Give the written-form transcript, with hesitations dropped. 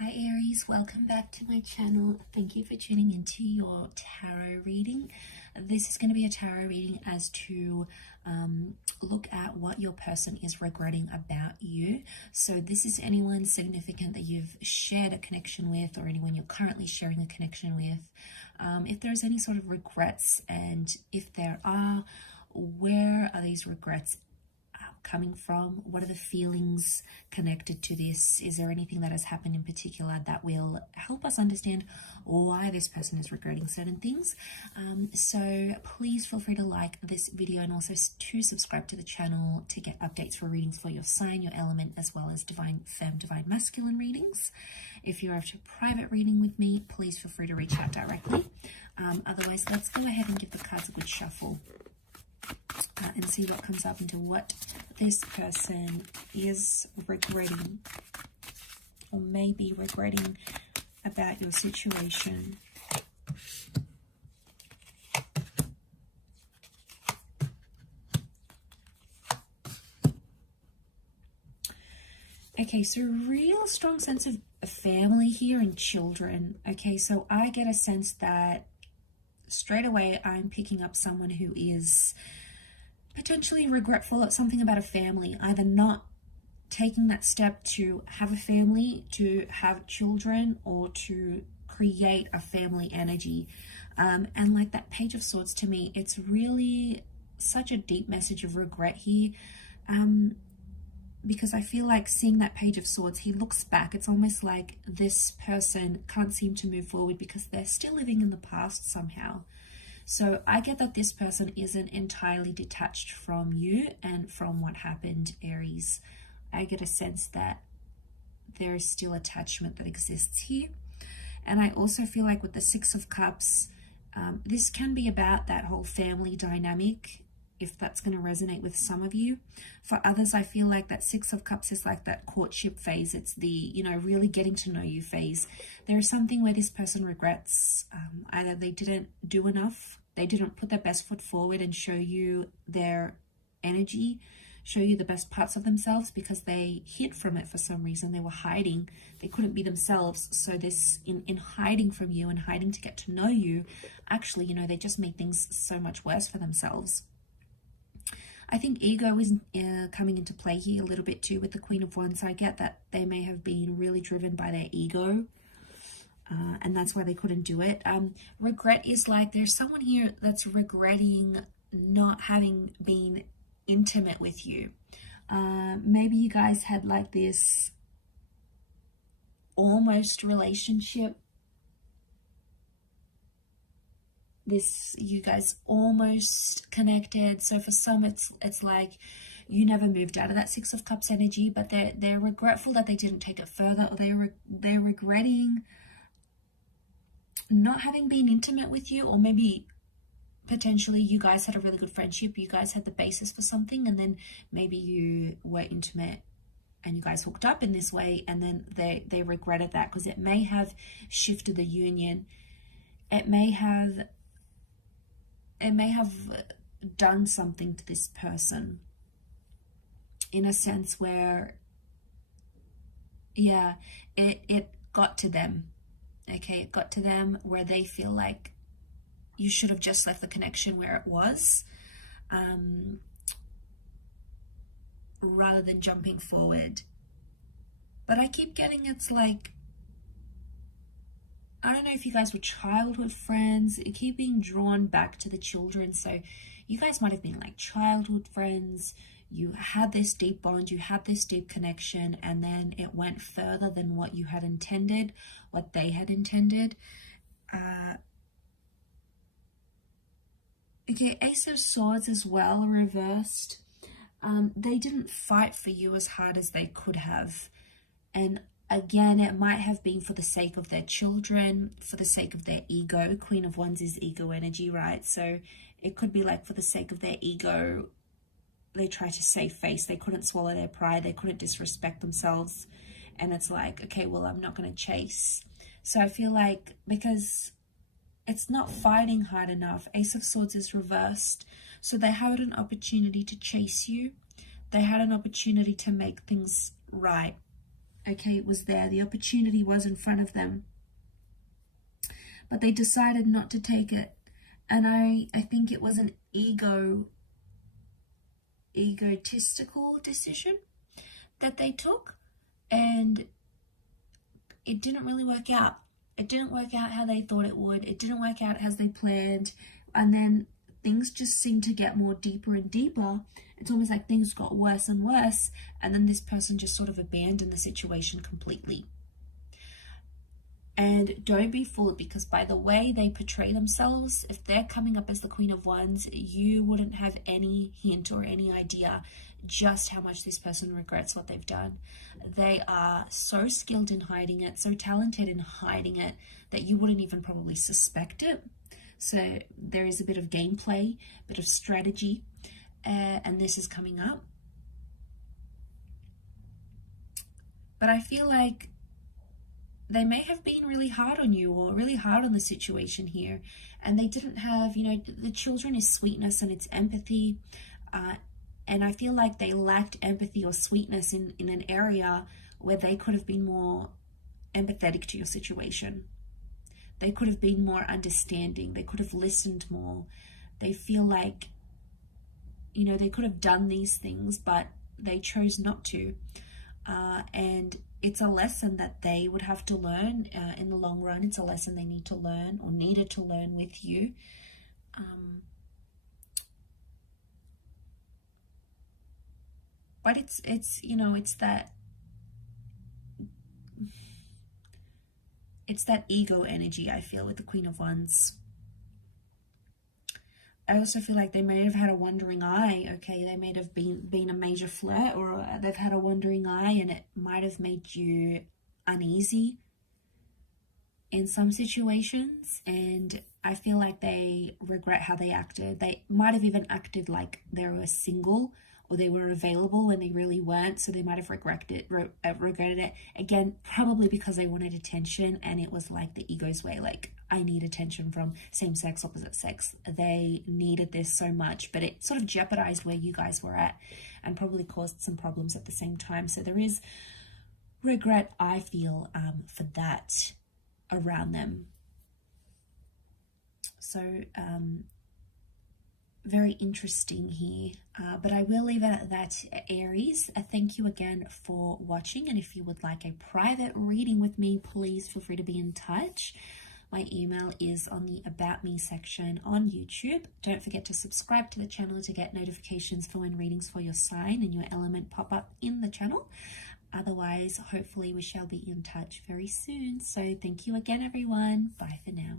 Hi Aries, welcome back to my channel. Thank you for tuning into your tarot reading. This is going to be a tarot reading as to look at what your person is regretting about you. So this is anyone significant that you've shared a connection with or anyone you're currently sharing a connection with. If there's any sort of regrets, and if there are, where are these regrets coming from? What are the feelings connected to this? Is there anything that has happened in particular that will help us understand why this person is regretting certain things? So please feel free to like this video and also to subscribe to the channel to get updates for readings for your sign, your element, as well as divine femme, divine masculine readings. If you're after a private reading with me, please feel free to reach out directly. Otherwise, let's go ahead and give the cards a good shuffle. And see what comes up into what this person is regretting or maybe regretting about your situation. Okay, so real strong sense of family here and children. Okay, so I get a sense that straight away I'm picking up someone who is potentially regretful at something about a family, either not taking that step to have a family, to have children, or to create a family energy. And like that Page of Swords, to me, it's really such a deep message of regret here. Because I feel like seeing that Page of Swords, he looks back. It's almost like this person can't seem to move forward because they're still living in the past somehow. So I get that this person isn't entirely detached from you and from what happened, Aries. I get a sense that there is still attachment that exists here. And I also feel like with the Six of Cups, this can be about that whole family dynamic, if that's going to resonate with some of you. For others, I feel like that Six of Cups is like that courtship phase. It's the, really getting to know you phase. There is something where this person regrets either they didn't do enough, they didn't put their best foot forward and show you their energy, show you the best parts of themselves, because they hid from it for some reason. They were hiding. They couldn't be themselves. So this, in hiding from you and hiding to get to know you, actually, they just made things so much worse for themselves. I think ego is coming into play here a little bit too with the Queen of Wands. I get that they may have been really driven by their ego, and that's why they couldn't do it. Regret is like there's someone here that's regretting not having been intimate with you. Maybe you guys had like this almost relationship. You guys almost connected. So for some, it's like you never moved out of that Six of Cups energy, but they're regretful that they didn't take it further, or they're regretting not having been intimate with you, or maybe potentially you guys had a really good friendship, you guys had the basis for something, and then maybe you were intimate and you guys hooked up in this way, and then they regretted that because it may have shifted the union. It may have done something to this person in a sense where, yeah, it got to them. Okay, it got to them where they feel like you should have just left the connection where it was, rather than jumping forward. But I keep getting it's like, I don't know if you guys were childhood friends. You keep being drawn back to the children. So you guys might have been like childhood friends. You had this deep bond, you had this deep connection, and then it went further than what you had intended, what they had intended. Okay, Ace of Swords as well, reversed. They didn't fight for you as hard as they could have. And again, it might have been for the sake of their children, for the sake of their ego. Queen of Wands is ego energy, right? So it could be like for the sake of their ego, they try to save face. They couldn't swallow their pride. They couldn't disrespect themselves. And it's like, okay, well, I'm not going to chase. So I feel like because it's not fighting hard enough, Ace of Swords is reversed. So they had an opportunity to chase you. They had an opportunity to make things right. Okay, it was there. The opportunity was in front of them, but they decided not to take it. And I think it was an egotistical decision that they took, and it didn't really work out. It didn't work out how they thought it would. It didn't work out as they planned. And then things just seemed to get more deeper and deeper. It's almost like things got worse and worse. And then this person just sort of abandoned the situation completely. And don't be fooled, because by the way they portray themselves, if they're coming up as the Queen of Wands, you wouldn't have any hint or any idea just how much this person regrets what they've done. They are so skilled in hiding it, so talented in hiding it, that you wouldn't even probably suspect it. So there is a bit of gameplay, a bit of strategy, and this is coming up. But I feel like they may have been really hard on you, or really hard on the situation here, and they didn't have, you know, the children is sweetness and it's empathy, and I feel like they lacked empathy or sweetness in an area where they could have been more empathetic to your situation. They could have been more understanding. They could have listened more. They feel like, you know, they could have done these things, but they chose not to. And it's a lesson that they would have to learn in the long run. It's a lesson they need to learn, or needed to learn with you. But it's you know, it's that ego energy, I feel, with the Queen of Wands. I also feel like they may have had a wandering eye, okay? They may have been a major flirt, or they've had a wandering eye, and it might have made you uneasy in some situations. And I feel like they regret how they acted. They might have even acted like they were single, or they were available when they really weren't, so they might have regretted it. Again, probably because they wanted attention, and it was like the ego's way, like, I need attention from same sex, opposite sex. They needed this so much, but it sort of jeopardized where you guys were at, and probably caused some problems at the same time. So there is regret, I feel, for that around them. So, very interesting here, but I will leave it at that, Aries. Thank you again for watching, and if you would like a private reading with me, please feel free to be in touch. My email is on the About Me section on YouTube. Don't forget to subscribe to the channel to get notifications for when readings for your sign and your element pop up in the channel. Otherwise, hopefully we shall be in touch very soon. So thank you again, everyone. Bye for now.